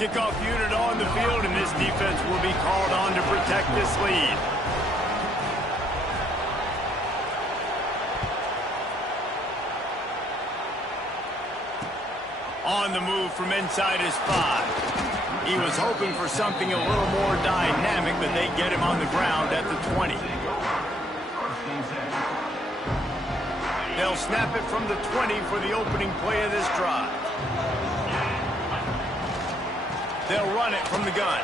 Kickoff unit on the field, and this defense will be called on to protect this lead. On the move from inside his 5. He was hoping for something a little more dynamic, but they get him on the ground at the 20. They'll snap it from the 20 for the opening play of this drive. They'll run it from the gun.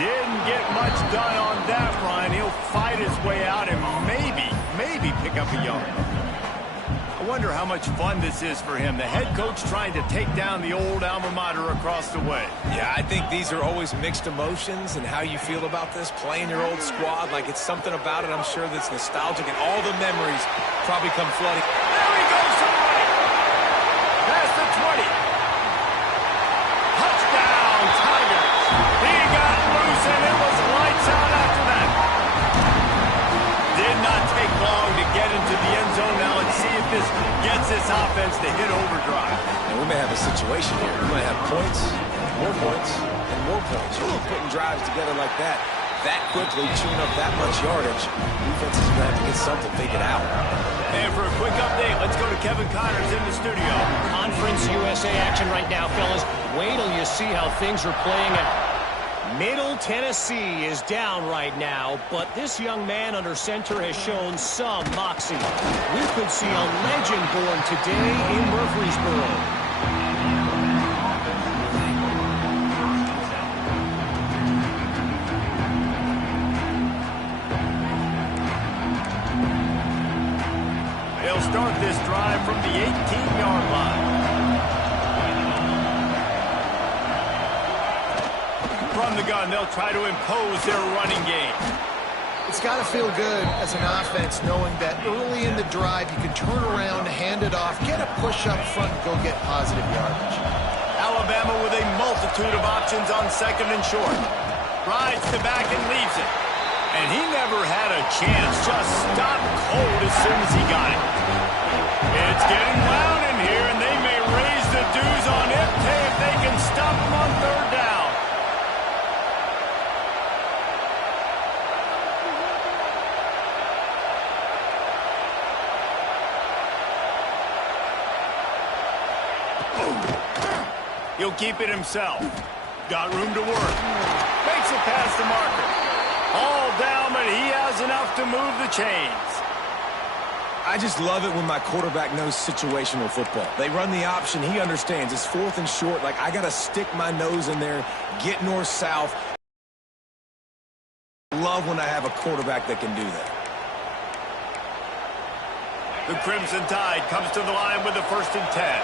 Didn't get much done on that run. He'll fight his way out and maybe pick up a yard. I wonder how much fun this is for him. The head coach trying to take down the old alma mater across the way. Yeah, I think these are always mixed emotions and how you feel about this, playing your old squad. Like, it's something about it, I'm sure, that's nostalgic, and all the memories probably come flooding. There he goes to the right. Past the 20. Touchdown, Tigers. He got loose, and it was lights out after that. Did not take long to get into the end zone. Now let's see if this gets this offense to hit overdrive. And we may have a situation here. We might have points, and more points. You're putting drives together like that quickly, chewing up that much yardage. Defense is going to have to get something figured out. And for a quick update, let's go to Kevin Connors in the studio. Conference USA action right now, fellas. Wait till you see how things are playing out. Middle Tennessee is down right now, but this young man under center has shown some moxie. We could see a legend born today in Murfreesboro. They'll start this drive from the 18-yard line. From the gun, they'll try to impose their running game. It's got to feel good as an offense knowing that early in the drive you can turn around, hand it off, get a push up front, and go get positive yardage. Alabama with a multitude of options on second and short. Rides the back and leaves it. And he never had a chance. Just stopped cold as soon as he got it. It's getting loud in here, and they may raise the dues on Ipte if they can stop him on third down. He'll keep it himself. Got room to work. Makes it past the marker. All down, but he has enough to move the chains. I just love it when my quarterback knows situational football. They run the option. He understands. It's fourth and short. Like, I got to stick my nose in there, get north-south. Love when I have a quarterback that can do that. The Crimson Tide comes to the line with the 1st and 10.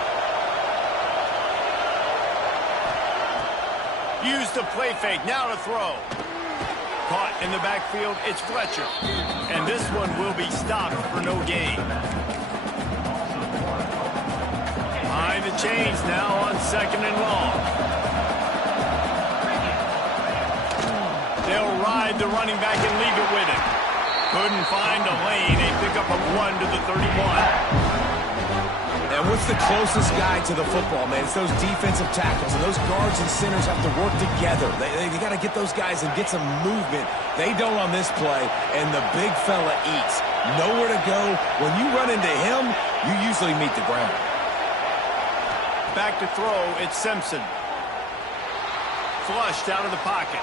Use the play fake, now to throw. Caught in the backfield, it's Fletcher. And this one will be stopped for no gain. Behind the chains now on 2nd and long. They'll ride the running back and leave it with him. Couldn't find a lane, a pickup of 1 to the 31. And what's the closest guy to the football, man? It's those defensive tackles, and those guards and centers have to work together. They got to get those guys and get some movement. They don't on this play, and the big fella eats. Nowhere to go. When you run into him, you usually meet the ground. Back to throw, it's Simpson. Flushed out of the pocket.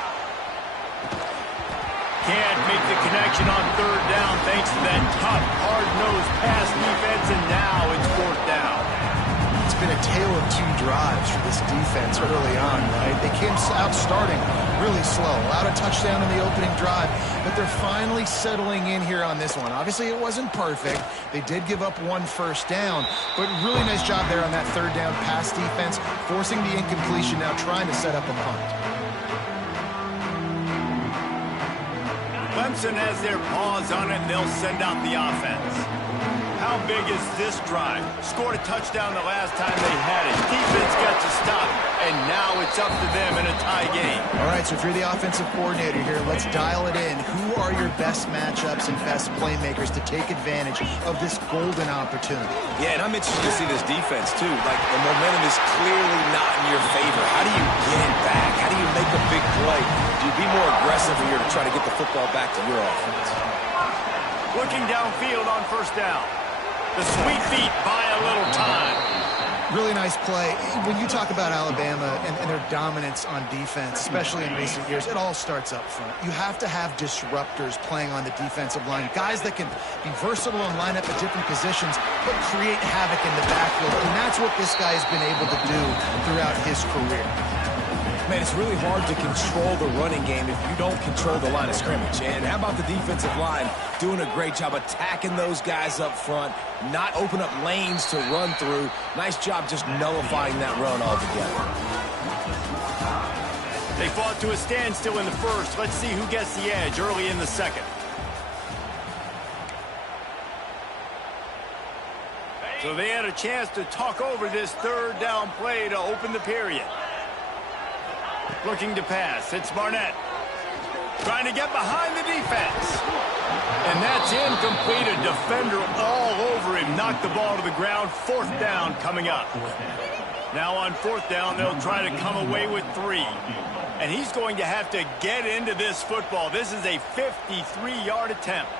Can't make the connection on third down thanks to that tough, hard-nosed pass defense, and now it's 4th down. It's been a tale of 2 drives for this defense early on, right? They came out starting really slow, allowed a touchdown in the opening drive, but they're finally settling in here on this one. Obviously, it wasn't perfect. They did give up 1 first down, but really nice job there on that third down pass defense, forcing the incompletion, now trying to set up a punt. Clemson has their paws on it, and they'll send out the offense. How big is this drive? Scored a touchdown the last time they had it. Defense got to stop, and now it's up to them in a tie game. All right, so if you're the offensive coordinator here, let's dial it in. Who are your best matchups and best playmakers to take advantage of this golden opportunity? Yeah, and I'm interested to see this defense, too. Like, the momentum is clearly not in your favor big play, do you be more aggressive here to try to get the football back to your offense? Looking downfield on first down. The sweet feet buy a little time. Really nice play. When you talk about Alabama and their dominance on defense, especially in recent years, it all starts up front. You have to have disruptors playing on the defensive line, guys that can be versatile and line up at different positions, but create havoc in the backfield. And that's what this guy has been able to do throughout his career. Man, it's really hard to control the running game if you don't control the line of scrimmage. And how about the defensive line doing a great job attacking those guys up front, not open up lanes to run through. Nice job just nullifying that run altogether. They fought to a standstill in the first. Let's see who gets the edge early in the second. So they had a chance to talk over this third down play to open the period. Looking to pass. It's Barnett. Trying to get behind the defense. And that's incomplete. A defender all over him. Knocked the ball to the ground. Fourth down coming up. Now on fourth down, they'll try to come away with 3. And he's going to have to get into this football. This is a 53-yard attempt.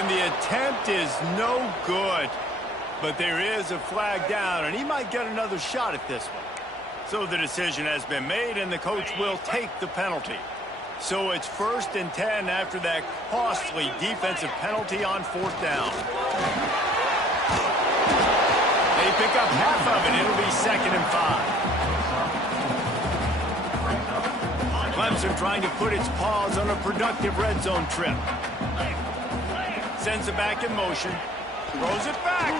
And the attempt is no good. But there is a flag down, and he might get another shot at this one. So the decision has been made, and the coach will take the penalty. So it's 1st and 10 after that costly defensive penalty on fourth down. They pick up half of it. It'll be 2nd and 5. Clemson trying to put its paws on a productive red zone trip. Sends it back in motion. Throws it back.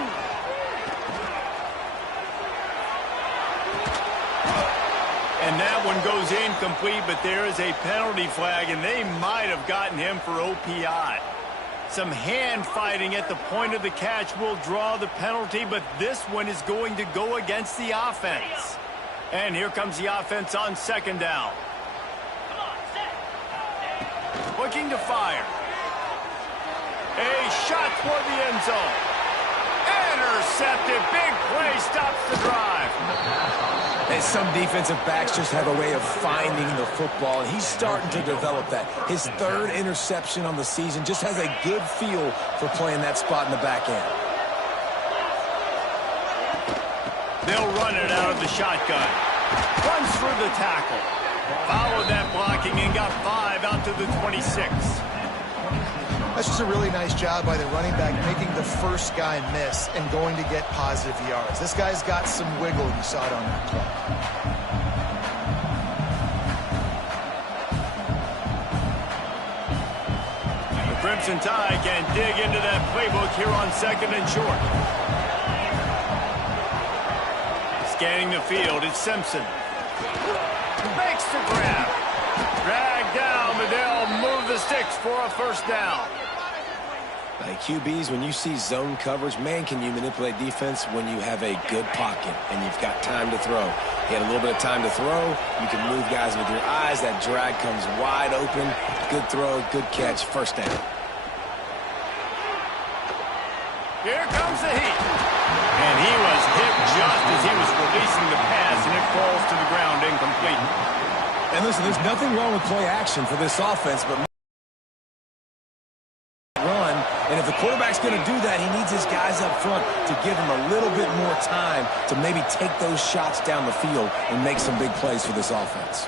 And that one goes incomplete, but there is a penalty flag, and they might have gotten him for OPI. Some hand fighting at the point of the catch will draw the penalty, but this one is going to go against the offense. And here comes the offense on 2nd down. Looking to fire. A shot toward the end zone. Intercepted. Big play stops the drive. And some defensive backs just have a way of finding the football, and he's starting to develop that. His 3rd interception on the season, just has a good feel for playing that spot in the back end. They'll run it out of the shotgun. Runs through the tackle. Followed that blocking and got 5 out to the 26. That's just a really nice job by the running back, making the first guy miss and going to get positive yards. This guy's got some wiggle. You saw it on that play. The Crimson Tide can dig into that playbook here on 2nd and short. Scanning the field, it's Simpson. Makes the grab. Dragged down, but they'll move the sticks for a first down. Like QBs, when you see zone coverage, man, can you manipulate defense when you have a good pocket and you've got time to throw. You had a little bit of time to throw. You can move guys with your eyes. That drag comes wide open. Good throw, good catch, first down. Here comes the heat. And he was hit just as he was releasing the pass, and it falls to the ground incomplete. And listen, there's nothing wrong with play action for this offense, but run. And if the quarterback's going to do that, he needs his guys up front to give him a little bit more time to maybe take those shots down the field and make some big plays for this offense.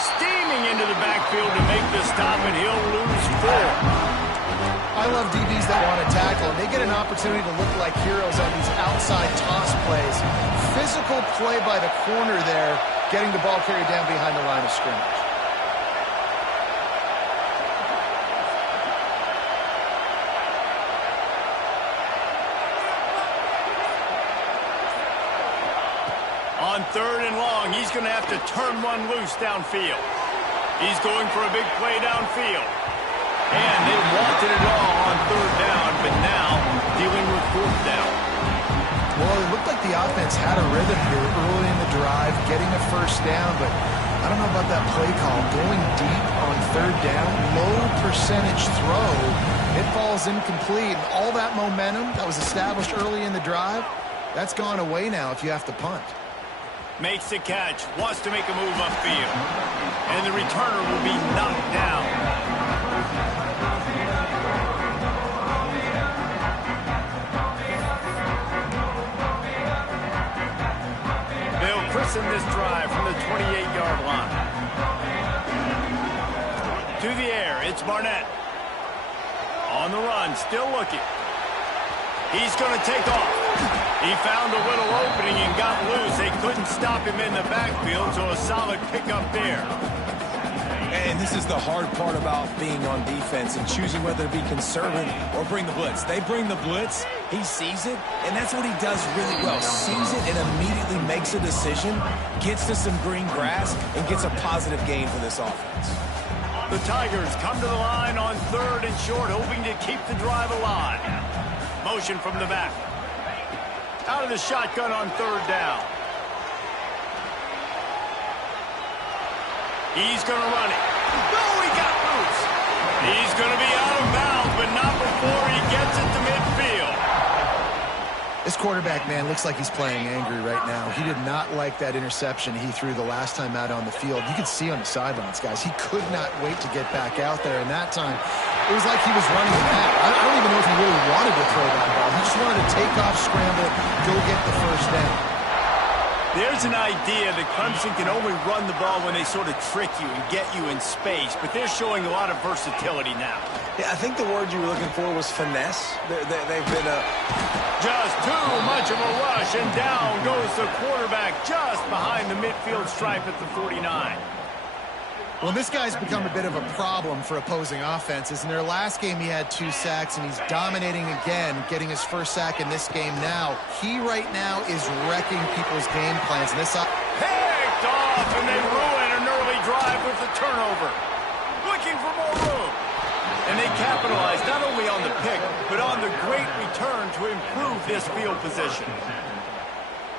Steaming into the backfield to make the stop, and he'll lose 4. I love DBs that want to tackle. They get an opportunity to look like heroes on these outside toss plays. Physical play by the corner there, getting the ball carried down behind the line of scrimmage. On 3rd and long, he's going to have to turn one loose downfield. He's going for a big play downfield. And they wanted it all on 3rd down, but now dealing with 4th down. Well, it looked like the offense had a rhythm here early in the drive, getting a first down, but I don't know about that play call. Going deep on 3rd down, low percentage throw. It falls ball's incomplete, and all that momentum that was established early in the drive, that's gone away now if you have to punt. Makes the catch, wants to make a move upfield, and the returner will be knocked down. They'll christen this drive from the 28-yard line. To the air, it's Barnett. On the run, still looking. He's going to take off. He found a little opening and got loose. They couldn't stop him in the backfield, so a solid pickup there. And this is the hard part about being on defense and choosing whether to be conservative or bring the blitz. They bring the blitz, he sees it, and that's what he does really well. Sees it and immediately makes a decision, gets to some green grass, and gets a positive gain for this offense. The Tigers come to the line on 3rd and short, hoping to keep the drive alive. Motion from the back. Out of the shotgun on 3rd down. He's going to run it. No, he got loose. He's going to be out of bounds, but not before he gets it to midfield. This quarterback, man, looks like he's playing angry right now. He did not like that interception he threw the last time out on the field. You could see on the sidelines, guys. He could not wait to get back out there, and that time it was like he was running mad. I don't even know if he really wanted to throw that ball. He just wanted to take off, scramble, go get the first down. There's an idea that Clemson can only run the ball when they sort of trick you and get you in space, but they're showing a lot of versatility now. Yeah, I think the word you were looking for was finesse. They've been just too much of a rush, and down goes the quarterback just behind the midfield stripe at the 49. Well, this guy's become a bit of a problem for opposing offenses. In their last game, he had 2 sacks, and he's dominating again, getting his first sack in this game now. He right now is wrecking people's game plans. And this picked off, and they ruin an early drive with the turnover. Looking for more room. And they capitalize not only on the pick, but on the great return to improve this field position.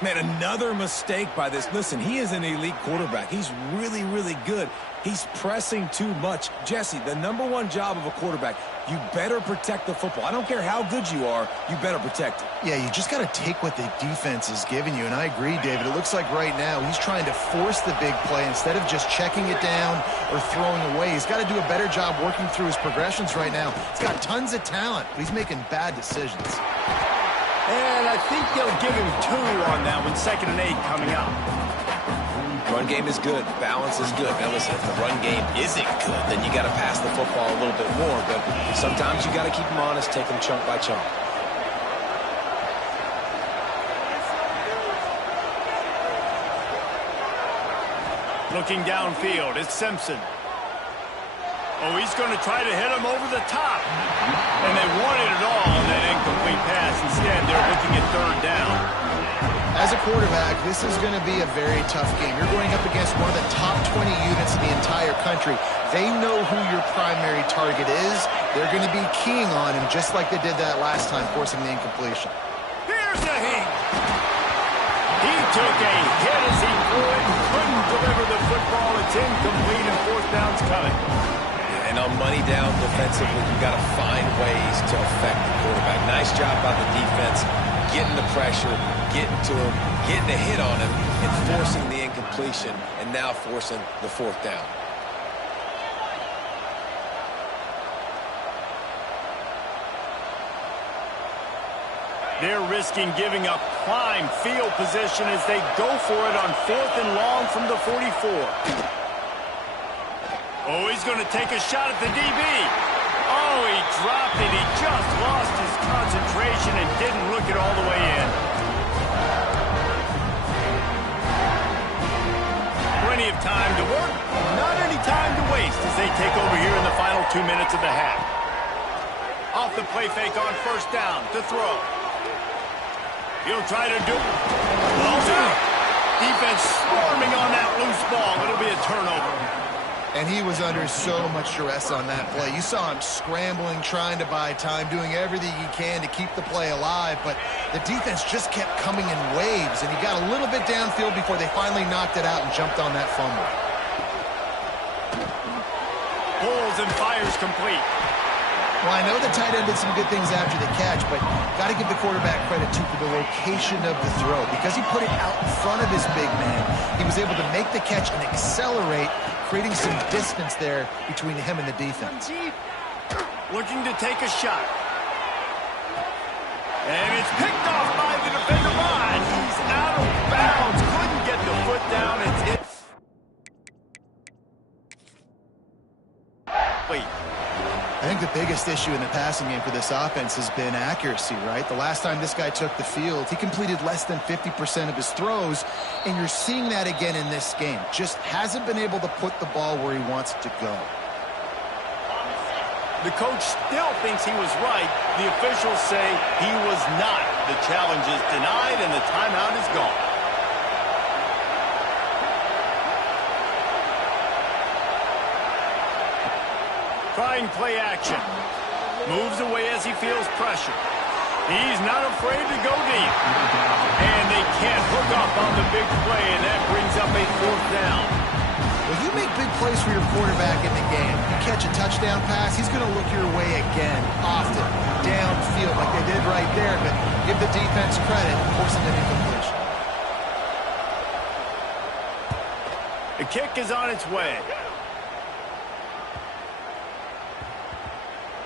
Man, another mistake by this. Listen, he is an elite quarterback. He's really, really good. He's pressing too much. Jesse, the #1 job of a quarterback, you better protect the football. I don't care how good you are, you better protect it. Yeah, you just got to take what the defense is giving you. And I agree, David. It looks like right now he's trying to force the big play instead of just checking it down or throwing away. He's got to do a better job working through his progressions right now. He's got tons of talent, but he's making bad decisions. And I think they'll give him 2 on that one, 2nd and 8 coming out. Run game is good. Balance is good. Now listen, if the run game isn't good, then you got to pass the football a little bit more. But sometimes you got to keep them honest, take them chunk by chunk. Looking downfield, it's Simpson. Oh, he's going to try to hit him over the top. And they wanted it all on that incomplete pass. Instead, they're looking at 3rd down. As a quarterback, this is going to be a very tough game. You're going up against one of the top 20 units in the entire country. They know who your primary target is. They're going to be keying on him just like they did that last time, forcing the incompletion. Here's the hit. He took a hit as he threw it and couldn't deliver the football. It's incomplete and 4th down's coming. And on money down defensively, you got to find ways to affect the quarterback. Nice job by the defense, getting the pressure, getting to him, getting a hit on him, and forcing the incompletion, and now forcing the 4th down. They're risking giving up prime field position as they go for it on 4th and long from the 44. Oh, he's going to take a shot at the DB. Oh, he dropped it. He just lost his concentration and didn't look it all the way in. Plenty of time to work, not any time to waste as they take over here in the final 2 minutes of the half. Off the play fake on 1st down to throw. He'll try to do it. Ball's out. Defense swarming on that loose ball. It'll be a turnover. And he was under so much duress on that play. You saw him scrambling, trying to buy time, doing everything he can to keep the play alive. But the defense just kept coming in waves, and he got a little bit downfield before they finally knocked it out and jumped on that fumble. Pulls and fires complete. Well, I know the tight end did some good things after the catch, but got to give the quarterback credit, too, for the location of the throw. Because he put it out in front of his big man, he was able to make the catch and accelerate, creating some distance there between him and the defense. Looking to take a shot. And it's picked off by the defender. He's out of bounds. Couldn't get the foot down. It's hit. Wait. I think the biggest issue in the passing game for this offense has been accuracy, right? The last time this guy took the field, he completed less than 50% of his throws, and you're seeing that again in this game. Just hasn't been able to put the ball where he wants it to go. The coach still thinks he was right. The officials say he was not. The challenge is denied, and the timeout is gone. Trying play action. Moves away as he feels pressure. He's not afraid to go deep. And they can't hook up on the big play, and that brings up a 4th down. Well, you make big plays for your quarterback in the game. You catch a touchdown pass, he's going to look your way again, often, downfield like they did right there, but give the defense credit, forcing an incompletion. The kick is on its way.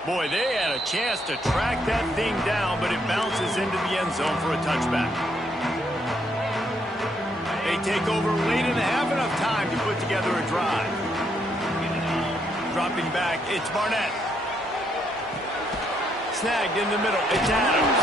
Boy, they had a chance to track that thing down, but it bounces into the end zone for a touchback. They take over late in the half, enough time to put together a drive. Dropping back, it's Barnett. Snagged in the middle, it's Adams.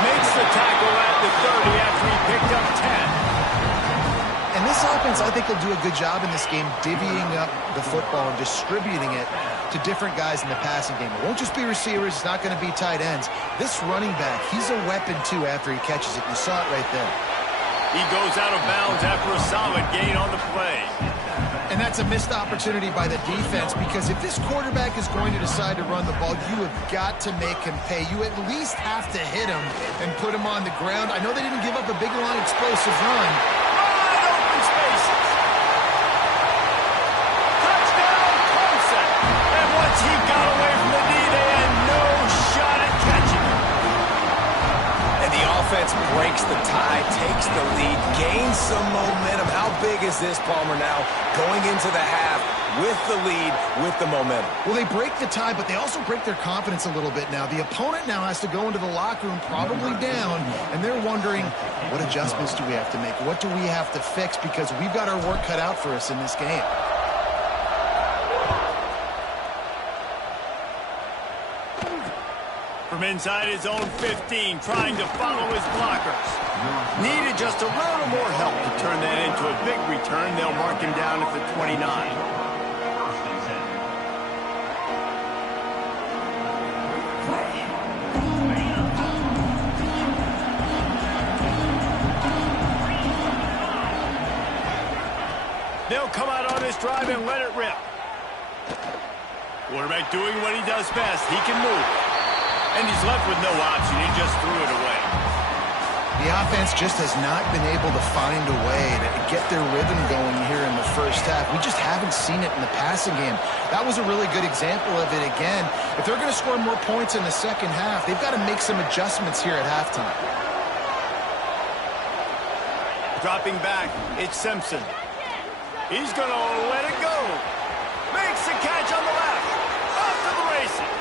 Makes the tackle at the 30 after he picked up 10. And this offense, I think, will do a good job in this game divvying up the football and distributing it to different guys in the passing game. It won't just be receivers. It's not going to be tight ends. This running back, he's a weapon, too, after he catches it. You saw it right there. He goes out of bounds after a solid gain on the play. And that's a missed opportunity by the defense, because if this quarterback is going to decide to run the ball, you have got to make him pay. You at least have to hit him and put him on the ground. I know they didn't give up a big, long, explosive run. He got away from the knee. They had no shot at catching him. And the offense breaks the tie, takes the lead, gains some momentum. How big is this, Palmer, now going into the half with the lead, with the momentum? Well, they break the tie, but they also break their confidence a little bit now. The opponent now has to go into the locker room probably down, and they're wondering, what adjustments do we have to make? What do we have to fix? Because we've got our work cut out for us in this game. From inside his own 15, trying to follow his blockers. Needed just a little more help to turn that into a big return. They'll mark him down at the 29. They'll come out on this drive and let it rip. Quarterback doing what he does best. He can move. And he's left with no option. He just threw it away. The offense just has not been able to find a way to get their rhythm going here in the first half. We just haven't seen it in the passing game. That was a really good example of it again. If they're going to score more points in the second half, they've got to make some adjustments here at halftime. Dropping back, it's Simpson. He's going to let it go. Makes the catch on the left. Off to the races.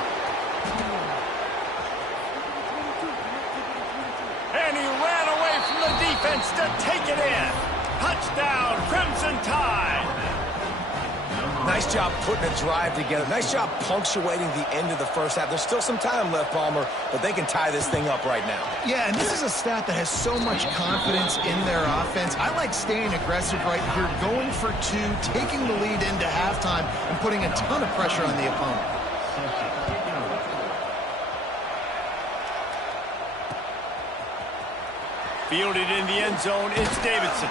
And he ran away from the defense to take it in. Touchdown, Crimson Tide. Nice job putting a drive together. Nice job punctuating the end of the first half. There's still some time left, Palmer, but they can tie this thing up right now. Yeah, and this is a staff that has so much confidence in their offense. I like staying aggressive right here, going for two, taking the lead into halftime, and putting a ton of pressure on the opponent. Fielded in the end zone, it's Davidson.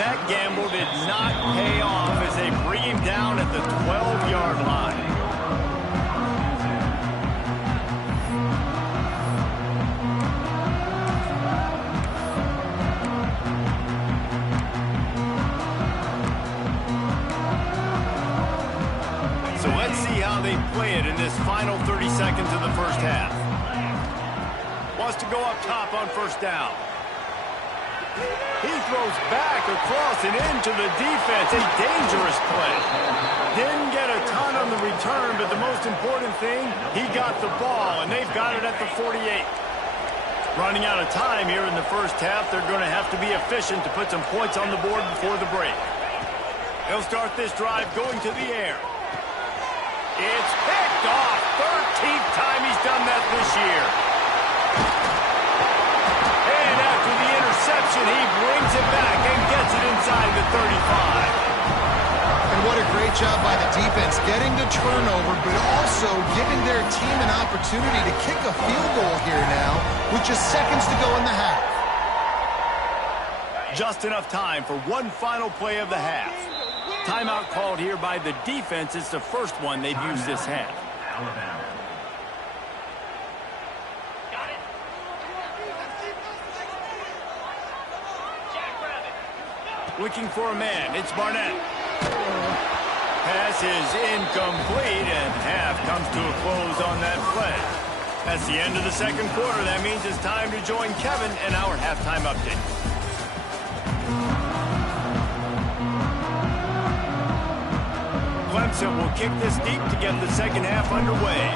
That gamble did not pay off as they bring him down at the 12-yard line. So let's see how they play it in this final 30 seconds of the first half. Wants to go up top on first down. He throws back across and into the defense. A dangerous play. Didn't get a ton on the return, but the most important thing, he got the ball, and they've got it at the 48. Running out of time here in the first half, they're going to have to be efficient to put some points on the board before the break. They'll start this drive going to the air. It's picked off. 13th time he's done that this year. And after the interception, he brings it back and gets it inside the 35. And what a great job by the defense, getting the turnover, but also giving their team an opportunity to kick a field goal here now with just seconds to go in the half. Just enough time for one final play of the half. Timeout called here by the defense. It's the first one they've used this half. Looking for a man. It's Barnett. Pass is incomplete, and half comes to a close on that play. That's the end of the second quarter. That means it's time to join Kevin in our halftime update. Clemson will kick this deep to get the second half underway.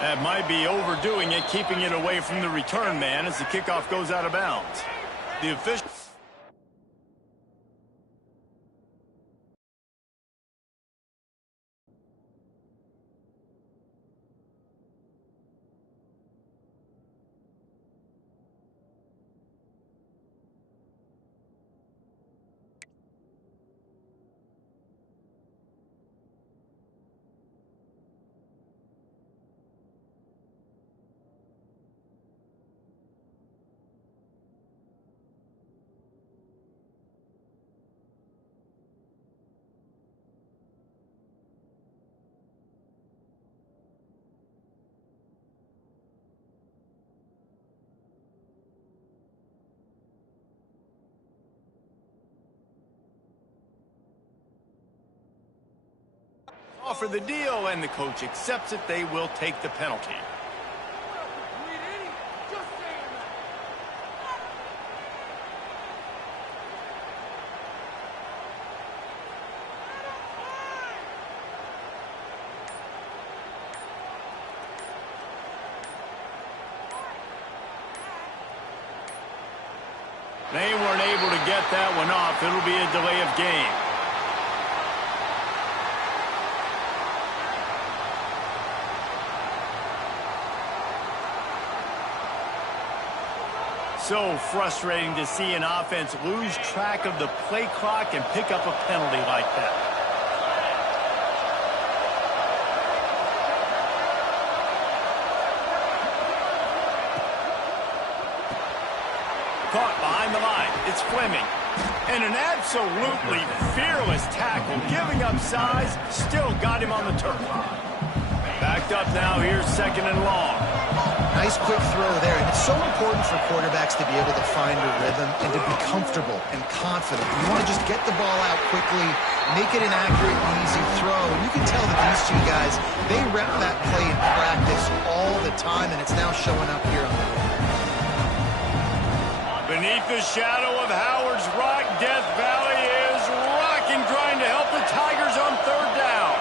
That might be overdoing it, keeping it away from the return man as the kickoff goes out of bounds. The official... offer the deal, and the coach accepts it. They will take the penalty. They weren't able to get that one off. It'll be a delay of game. So frustrating to see an offense lose track of the play clock and pick up a penalty like that. Caught behind the line. It's Fleming. And an absolutely fearless tackle, giving up size, still got him on the turf. Backed up now, here's second and long. Nice quick throw there, and it's so important for quarterbacks to be able to find a rhythm and to be comfortable and confident. You want to just get the ball out quickly, make it an accurate and easy throw. And you can tell that these two guys, they rep that play in practice all the time, and it's now showing up here on the field. Beneath the shadow of Howard's Rock, Death Valley is rocking, trying to help the Tigers on third down.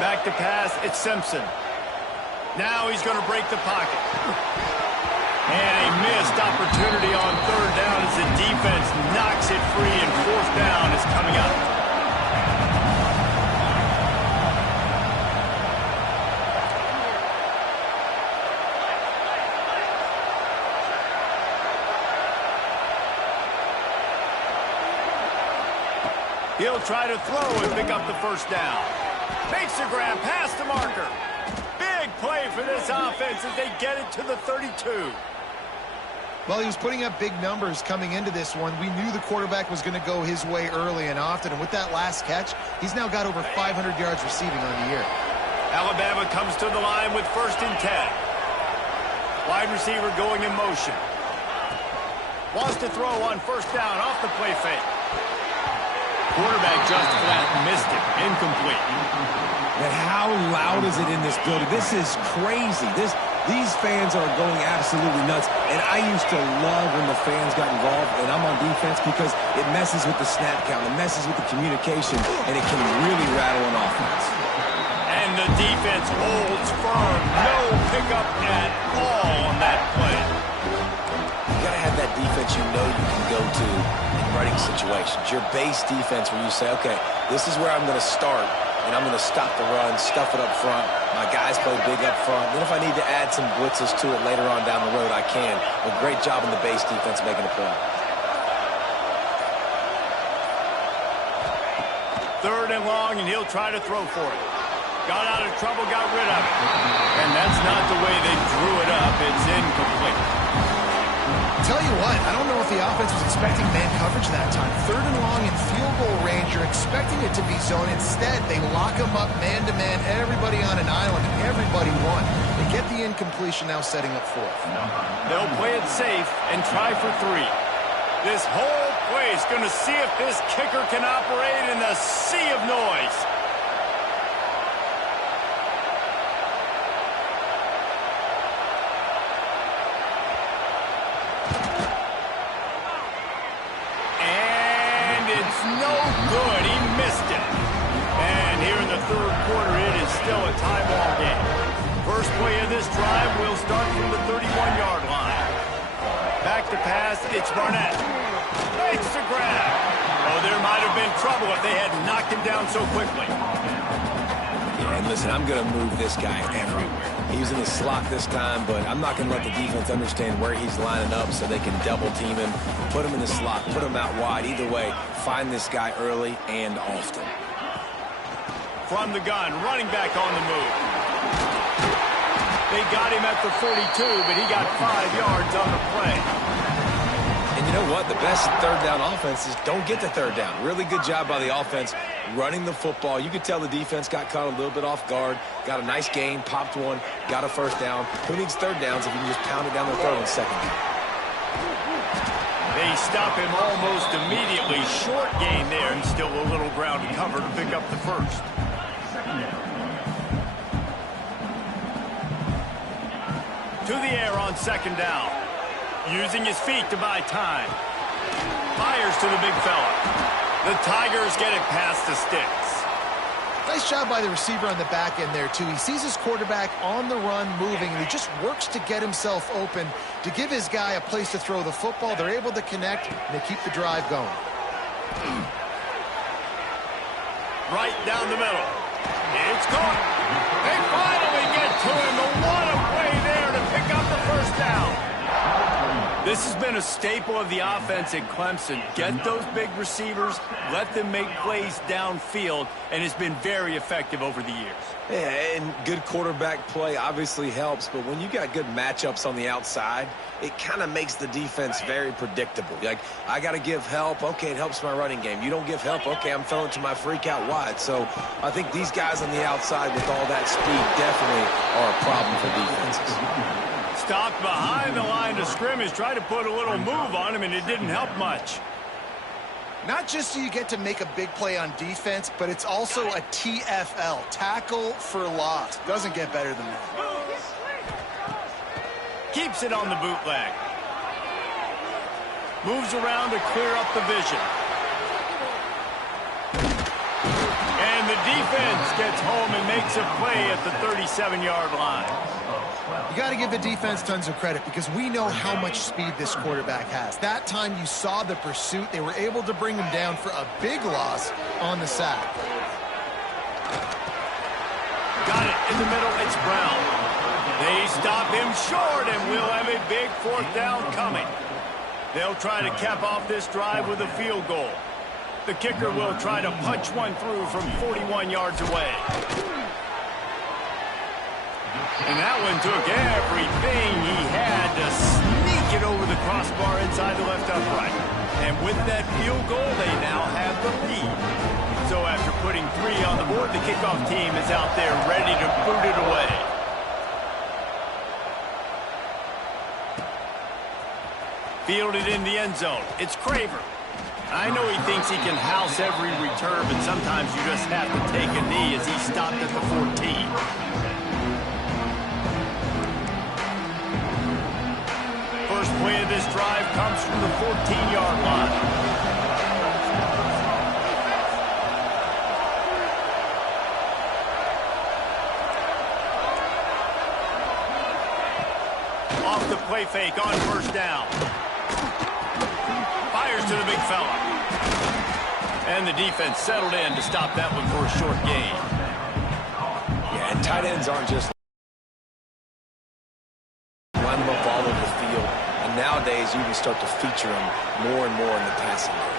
Back to pass, it's Simpson. Now he's going to break the pocket. And a missed opportunity on third down as the defense knocks it free, and fourth down is coming up. He'll try to throw and pick up the first down. Makes the grab past the marker. Big play for this offense as they get it to the 32. Well, he was putting up big numbers coming into this one. We knew the quarterback was going to go his way early and often, and with that last catch, he's now got over 500 yards receiving on the year. Alabama comes to the line with 1st and 10. Wide receiver going in motion. Wants to throw on first down off the play fake. Quarterback just flat missed it. Incomplete. And how loud is it in this building? This is crazy. These fans are going absolutely nuts. And I used to love when the fans got involved, and I'm on defense because it messes with the snap count. It messes with the communication, and it can really rattle an offense. And the defense holds firm. No pickup at all on that play. You got to have that defense you know you can go to in running situations. Your base defense where you say, okay, this is where I'm going to start, and I'm going to stop the run, stuff it up front. My guys play big up front. Then if I need to add some blitzes to it later on down the road, I can. A great job in the base defense making a play. Third and long, and he'll try to throw for it. Got out of trouble, got rid of it. And that's not the way they drew it up. It's incomplete. Tell you what, I don't know if the offense was expecting man coverage that time. Third and long in field goal range, you're expecting it to be zone. Instead, they lock them up man-to-man, everybody on an island, and everybody won. They get the incompletion, now setting up fourth. They'll play it safe and try for 3. This whole play is going to see if this kicker can operate in the sea of noise. No good. He missed it. And here in the third quarter, it is still a tie ball game. First play of this drive will start from the 31-yard line. Back to pass. It's Barnett. Makes the grab. Oh, there might have been trouble if they had knocked him down so quickly. Yeah, and listen, I'm going to move this guy everywhere. He was in the slot this time, but I'm not going to let the defense understand where he's lining up so they can double team him, put him in the slot, put him out wide. Either way, find this guy early and often. From the gun, running back on the move. They got him at the 42, but he got 5 yards on the play. And you know what? The best third down offenses don't get the third down. Really good job by the offense running the football. You could tell the defense got caught a little bit off guard, got a nice gain, popped one, got a first down. Who needs third downs if you can just pound it down the throat on second down? They stop him almost immediately. Short gain there, and still a little ground to cover to pick up the first. To the air on second down. Using his feet to buy time. Fires to the big fella. The Tigers get it past the sticks. Nice job by the receiver on the back end there, too. He sees his quarterback on the run moving, and he just works to get himself open to give his guy a place to throw the football. They're able to connect, and they keep the drive going. Right down the middle. It's caught. They finally get to him. But what a play there to pick up the first down. This has been a staple of the offense at Clemson. Get those big receivers, let them make plays downfield, and it's been very effective over the years. Yeah, and good quarterback play obviously helps, but when you got good matchups on the outside, it kind of makes the defense very predictable. Like, I got to give help. Okay, it helps my running game. You don't give help. Okay, I'm throwing to my freak out wide. So I think these guys on the outside with all that speed definitely are a problem for defenses. Stopped behind the line of scrimmage, tried to put a little move on him, and it didn't help much. Not just do you get to make a big play on defense, but it's also a TFL, tackle for loss. Doesn't get better than that. Keeps it on the bootleg. Moves around to clear up the vision. And the defense gets home and makes a play at the 37-yard line. You got to give the defense tons of credit because we know how much speed this quarterback has. That time you saw the pursuit. They were able to bring him down for a big loss on the sack. Got it in the middle. It's Brown. They stop him short, and we'll have a big fourth down coming. They'll try to cap off this drive with a field goal. The kicker will try to punch one through from 41 yards away. And that one took everything he had to sneak it over the crossbar inside the left upright. And with that field goal, they now have the lead. So after putting 3 on the board, the kickoff team is out there ready to boot it away. Fielded in the end zone. It's Craver. I know he thinks he can house every return, but sometimes you just have to take a knee as he stopped at the 14. First play of this drive comes from the 14-yard line. Off the play fake on first down. Fires to the big fella. And the defense settled in to stop that one for a short gain. Yeah, and tight ends aren't just line them up all over the field. And nowadays, you can start to feature them more and more in the passing game.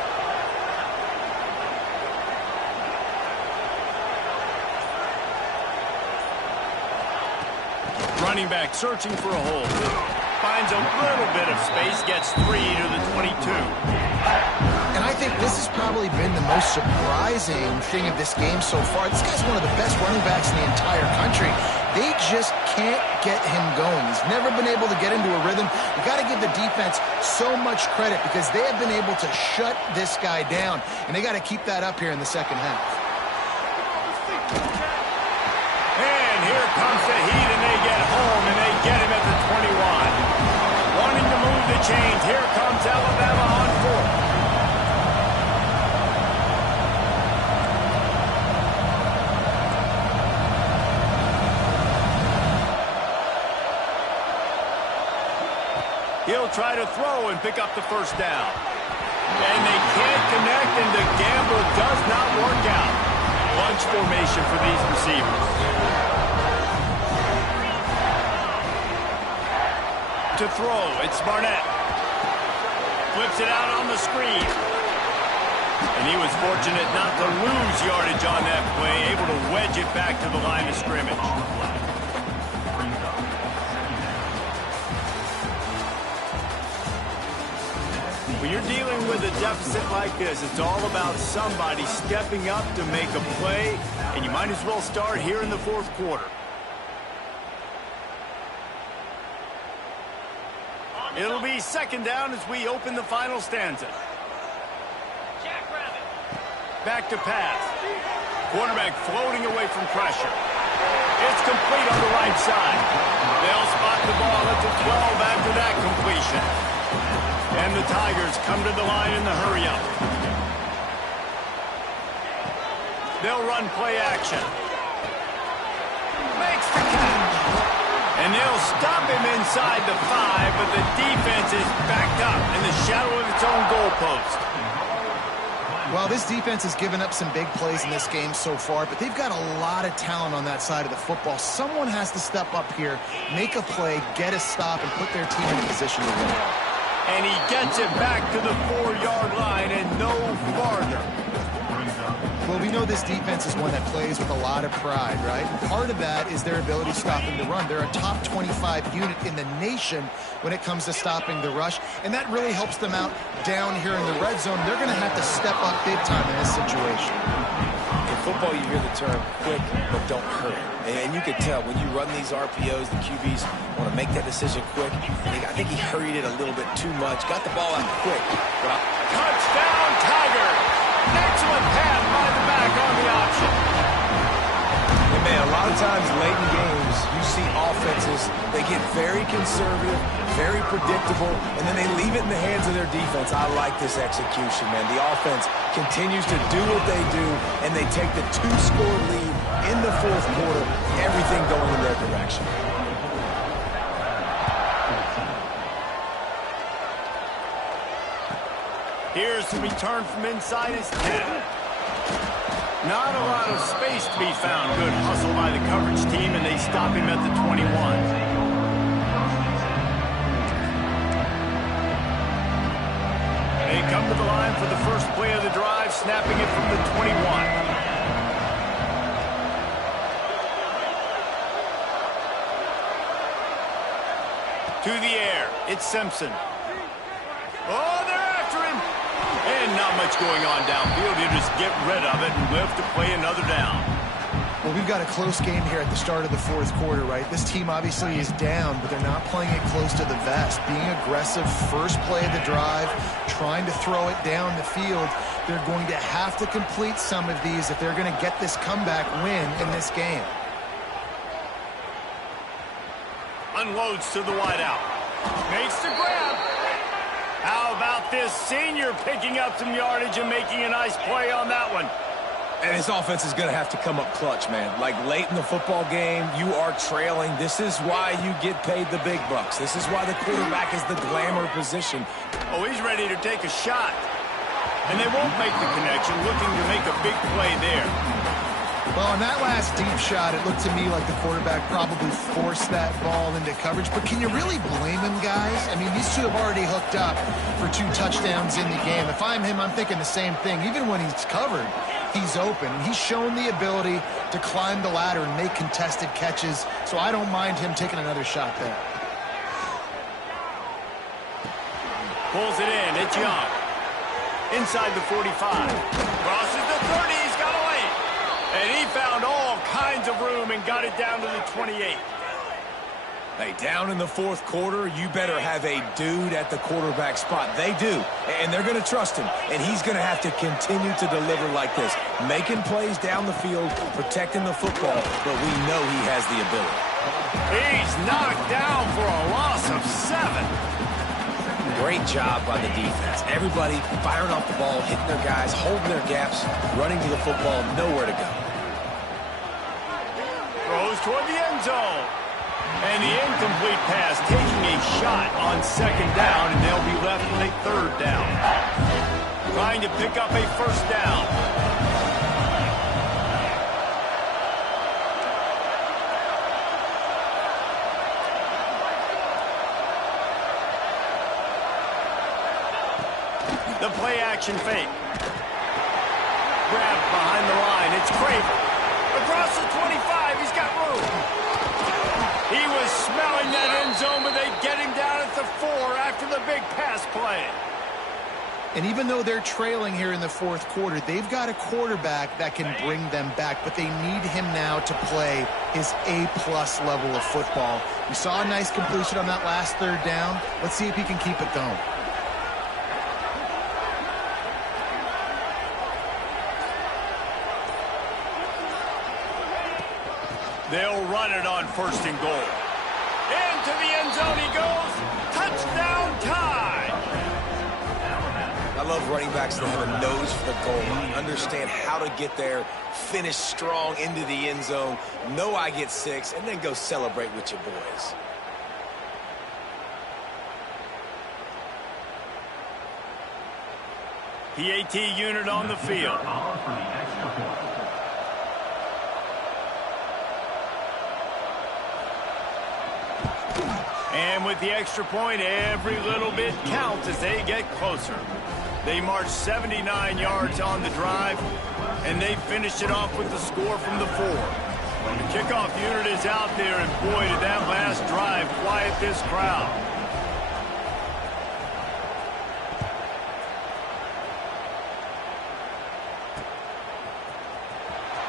Running back searching for a hole. Finds a little bit of space, gets 3 to the 22. And I think this has probably been the most surprising thing of this game so far. This guy's one of the best running backs in the entire country. They just can't get him going. He's never been able to get into a rhythm. You got to give the defense so much credit because they have been able to shut this guy down. And they got to keep that up here in the second half. And here comes the heat, and they get home, and they get him at the 21. Wanting to move the chains, here comes Alabama on fourth. He'll try to throw and pick up the first down. And they can't connect, and the gamble does not work out. Bunch formation for these receivers. To throw, it's Barnett. Flips it out on the screen. And he was fortunate not to lose yardage on that play, able to wedge it back to the line of scrimmage. When you're dealing with a deficit like this, it's all about somebody stepping up to make a play, and you might as well start here in the fourth quarter. It'll be second down as we open the final stanza. Back to pass. Quarterback floating away from pressure. It's complete on the right side. They'll spot the ball at the 12 after that completion. And the Tigers come to the line in the hurry-up. They'll run play action. Makes the catch. And they'll stop him inside the 5, but the defense is backed up in the shadow of its own goalpost. Well, this defense has given up some big plays in this game so far, but they've got a lot of talent on that side of the football. Someone has to step up here, make a play, get a stop, and put their team in a position to win. And he gets it back to the 4-yard line and no farther. Well, we know this defense is one that plays with a lot of pride, right? And part of that is their ability to stop him to run. They're a top 25 unit in the nation when it comes to stopping the rush, and that really helps them out down here in the red zone. They're going to have to step up big time in this situation. In football, you hear the term quick, but don't hurry. And you can tell when you run these RPOs, the QBs want to make that decision quick. I think he hurried it a little bit too much. Got the ball out quick. Touchdown, Tiger! Excellent pass by the back on the option. And man, a lot of times late in games, you see offenses, they get very conservative, very predictable, and then they leave it in the hands of their defense. I like this execution, man. The offense continues to do what they do, and they take the 2-score lead in the fourth quarter, everything going in their direction. Here's the return from inside his 10. Not a lot of space to be found. Good hustle by the coverage team, and they stop him at the 21. They come to the line for the first play of the drive, snapping it from the 21. To the air, it's Simpson. Oh, they're after him. And not much going on downfield. You just get rid of it and live to play another down. Well, we've got a close game here at the start of the fourth quarter, right? This team obviously is down, but they're not playing it close to the vest. Being aggressive, first play of the drive, trying to throw it down the field. They're going to have to complete some of these if they're going to get this comeback win in this game. Unloads to the wideout. Makes the grab. How about this senior picking up some yardage and making a nice play on that one? And his offense is going to have to come up clutch, man. Like late in the football game, you are trailing. This is why you get paid the big bucks. This is why the quarterback is the glamour position. Oh, he's ready to take a shot. And they won't make the connection, looking to make a big play there. Well, on that last deep shot, it looked to me like the quarterback probably forced that ball into coverage. But can you really blame him, guys? I mean, these two have already hooked up for 2 touchdowns in the game. If I'm him, I'm thinking the same thing. Even when he's covered, he's open. He's shown the ability to climb the ladder and make contested catches, so I don't mind him taking another shot there. Pulls it in. It's Young. Inside the 45. Crosses the 30. He's got a lane. And he found all kinds of room and got it down to the 28. Hey, down in the fourth quarter, you better have a dude at the quarterback spot. They do, and they're going to trust him. And he's going to have to continue to deliver like this, making plays down the field, protecting the football, but we know he has the ability. He's knocked down for a loss of 7. Great job by the defense. Everybody firing off the ball, hitting their guys, holding their gaps, running to the football, nowhere to go. Throws toward the end zone. And the incomplete pass taking a shot on second down, and they'll be left with a third down. Trying to pick up a first down. The play-action fake. Grabbed behind the line. It's Craven. Across the 25. He's got room. He was smelling that end zone, but they get him down at the 4 after the big pass play. And even though they're trailing here in the fourth quarter, they've got a quarterback that can bring them back, but they need him now to play his A-plus level of football. We saw a nice completion on that last third down. Let's see if he can keep it going. They'll run it on first and goal. Into the end zone he goes. Touchdown tie. I love running backs that have a nose for the goal line, understand how to get there, finish strong into the end zone, know I get 6, and then go celebrate with your boys. PAT unit on the field. And with the extra point, every little bit counts as they get closer. They marched 79 yards on the drive, and they finished it off with the score from the 4. The kickoff unit is out there, and boy, did that last drive quiet this crowd.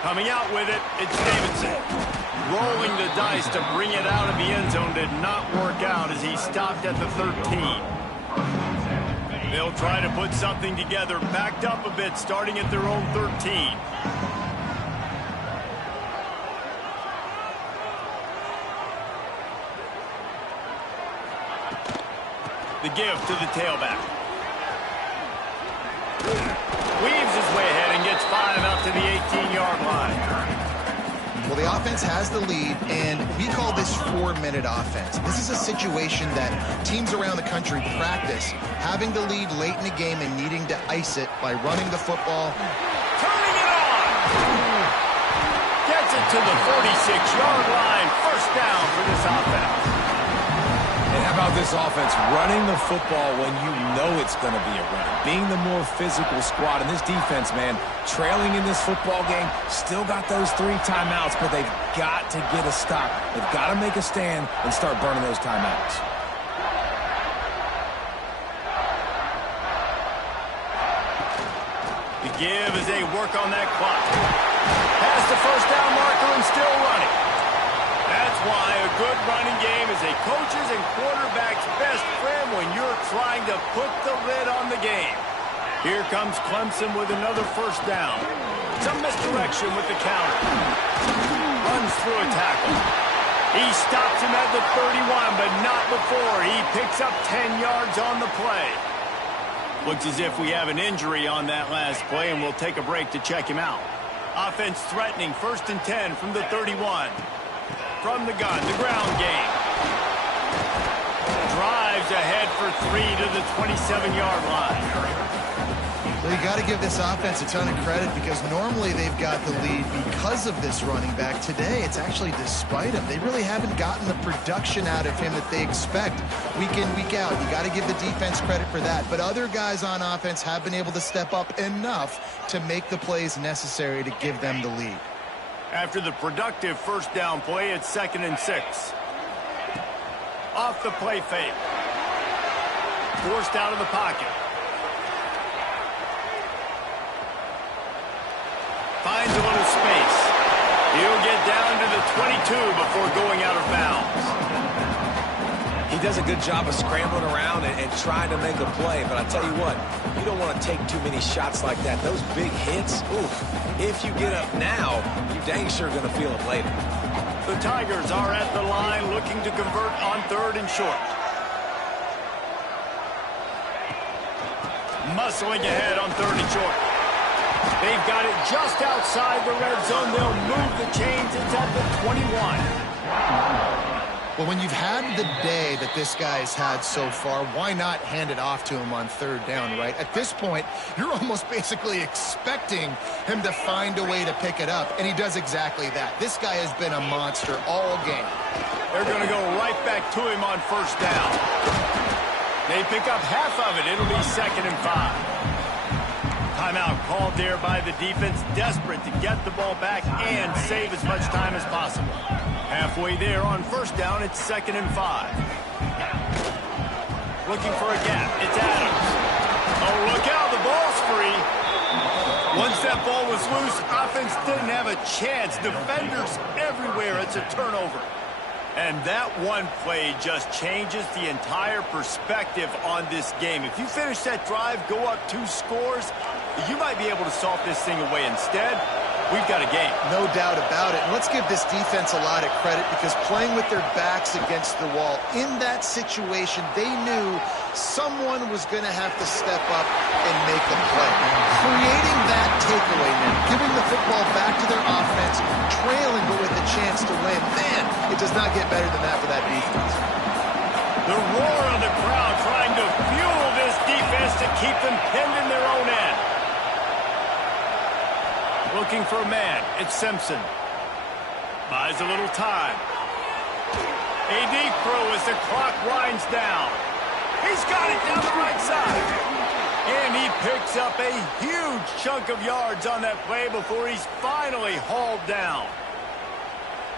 Coming out with it, it's Davidson. Rolling the dice to bring it out of the end zone did not work out as he stopped at the 13. They'll try to put something together, backed up a bit, starting at their own 13. The give to the tailback. Weaves his way ahead and gets 5 out to the 18-yard line. Well, the offense has the lead, and we call this 4-minute offense. This is a situation that teams around the country practice, having the lead late in the game and needing to ice it by running the football. Turning it on! Gets it to the 46-yard line. First down for this offense. And how about this offense running the football when you know it's going to be a run? Being the more physical squad. And this defense, man, trailing in this football game, still got those 3 timeouts, but they've got to get a stop. They've got to make a stand and start burning those timeouts. The give as they work on that clock. Past the first down marker and still running. That's why a good running game is a coach's and quarterback's best friend when you're trying to put the lid on the game. Here comes Clemson with another first down. Some misdirection with the counter. Runs through a tackle. He stops him at the 31, but not before. He picks up 10 yards on the play. Looks as if we have an injury on that last play, and we'll take a break to check him out. Offense threatening, 1st and 10 from the 31. From the gun, the ground game. Drives ahead for 3 to the 27-yard line. Well, you got to give this offense a ton of credit because normally they've got the lead because of this running back. Today, it's actually despite him. They really haven't gotten the production out of him that they expect week in, week out. You got to give the defense credit for that. But other guys on offense have been able to step up enough to make the plays necessary to give them the lead. After the productive first down play, it's 2nd and 6. Off the play fake. Forced out of the pocket. Finds a little space. He'll get down to the 22 before going out of bounds. He does a good job of scrambling around and trying to make a play, but I tell you what, you don't want to take too many shots like that. Those big hits, oof, if you get up now, you're dang sure going to feel it later. The Tigers are at the line looking to convert on 3rd and short. Muscling ahead on 3rd and short. They've got it just outside the red zone. They'll move the chains. It's at the 21. Well, when you've had the day that this guy's had so far, why not hand it off to him on 3rd down, right? At this point, you're almost basically expecting him to find a way to pick it up, and he does exactly that. This guy has been a monster all game. They're going to go right back to him on 1st down. They pick up half of it. It'll be 2nd and 5. Timeout called there by the defense, desperate to get the ball back and save as much time as possible. Halfway there on 1st down, it's 2nd and 5. Looking for a gap, it's Adams. Oh, look out, the ball's free. Once that ball was loose, offense didn't have a chance. Defenders everywhere, it's a turnover. And that one play just changes the entire perspective on this game. If you finish that drive, go up 2 scores, you might be able to salt this thing away. Instead, we've got a game. No doubt about it. And let's give this defense a lot of credit because playing with their backs against the wall, in that situation, they knew someone was going to have to step up and make a play. Creating that takeaway now, giving the football back to their offense, trailing but with a chance to win. Man, it does not get better than that for that defense. The roar of the crowd trying to fuel this defense to keep them pinned in their own end. Looking for a man. It's Simpson. Buys a little time. A deep throw as the clock winds down. He's got it down the right side. And he picks up a huge chunk of yards on that play before he's finally hauled down.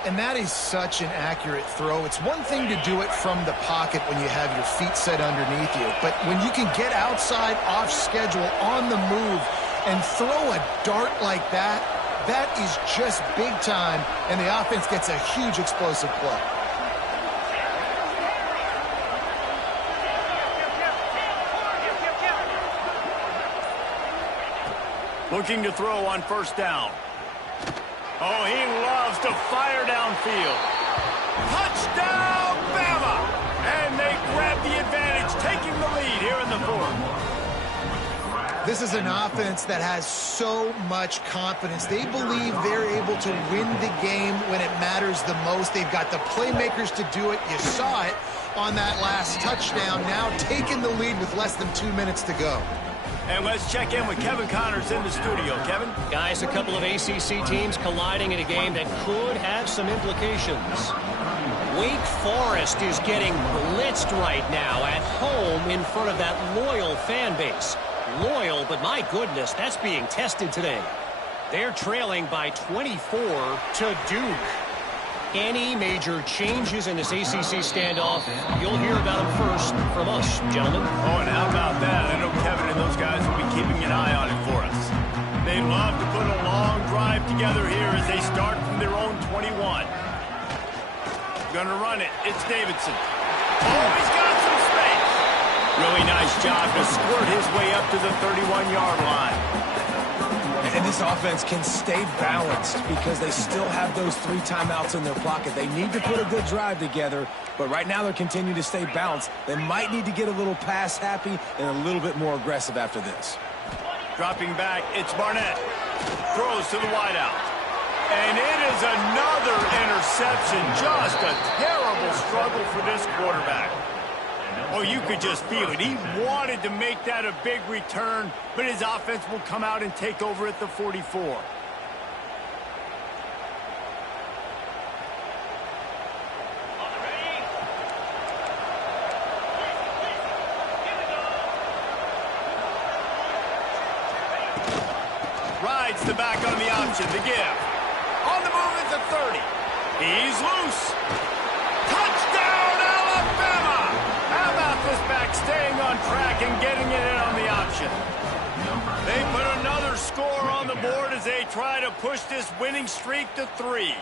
And that is such an accurate throw. It's one thing to do it from the pocket when you have your feet set underneath you. But when you can get outside, off schedule, on the move, and throw a dart like that, that is just big time, and the offense gets a huge explosive play. Looking to throw on 1st down. Oh, he loves to fire downfield. Touchdown, Bama! And they grab the advantage, taking the lead here in the 4th. This is an offense that has so much confidence. They believe they're able to win the game when it matters the most. They've got the playmakers to do it. You saw it on that last touchdown. Now taking the lead with less than 2 minutes to go. And let's check in with Kevin Connors in the studio. Kevin? Guys, a couple of ACC teams colliding in a game that could have some implications. Wake Forest is getting blitzed right now at home in front of that loyal fan base. Loyal, but my goodness, that's being tested today. They're trailing by 24 to Duke. Any major changes in this ACC standoff, you'll hear about them first from us, gentlemen. Oh, and how about that? I know Kevin and those guys will be keeping an eye on it for us. it together here as they start from their own 21. Gonna run it. It's Davidson. Oh, he's got some space. Really nice job to squirt his way up to the 31-yard line. And this offense can stay balanced because they still have those 3 timeouts in their pocket. They need to put a good drive together, but right now they're continuing to stay balanced. They might need to get a little pass happy and a little bit more aggressive after this. Dropping back, it's Barnett. Throws to the wideout. And it is another interception. Just a terrible struggle for this quarterback. Oh, you could just feel it. He wanted to make that a big return, but his offense will come out and take over at the 44. Rides the back on the option, the give. On the move at the 30. He's loose. Touchdown, Alabama! How about this back staying on track and getting it in on the option? They put another score on the board as they try to push this winning streak to 3.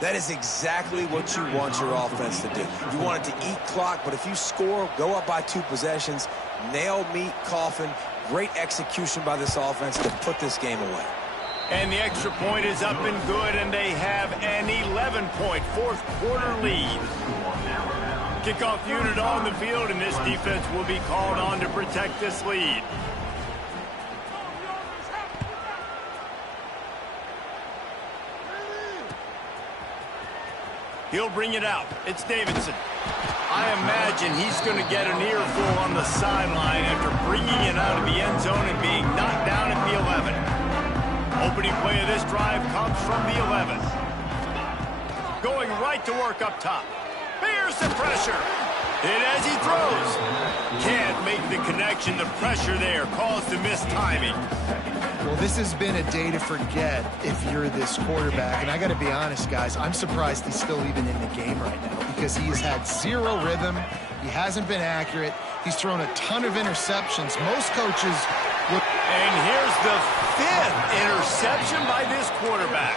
That is exactly what you want your offense to do. You want it to eat clock, but if you score, go up by 2 possessions, nail, meet, coffin. Great execution by this offense to put this game away. And the extra point is up and good, and they have an 11-point fourth-quarter lead. Kickoff unit on the field, and this defense will be called on to protect this lead. He'll bring it out. It's Davidson. I imagine he's going to get an earful on the sideline after bringing it out of the end zone and being knocked down at the 11. Opening play of this drive comes from the 11. Going right to work up top. Here's the pressure. Hit as he throws. Can't make the connection. The pressure there caused the missed timing. Well, this has been a day to forget if you're this quarterback. And I got to be honest, guys, I'm surprised he's still even in the game right now because he has had 0 rhythm. He hasn't been accurate. He's thrown a ton of interceptions. Most coaches would... And here's the 5th interception by this quarterback.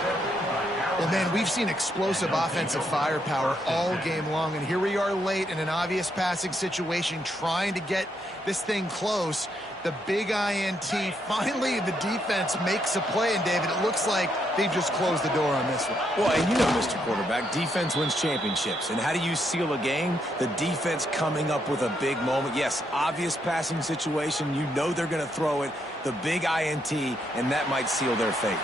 Well, man, we've seen explosive offensive firepower all game long, and here we are late in an obvious passing situation trying to get this thing close. The big INT, finally the defense makes a play, and David, it looks like they've just closed the door on this one. Well, and you know, Mr. Quarterback, defense wins championships. And how do you seal a game? The defense coming up with a big moment. Yes, obvious passing situation. You know they're going to throw it. The big INT, and that might seal their fate.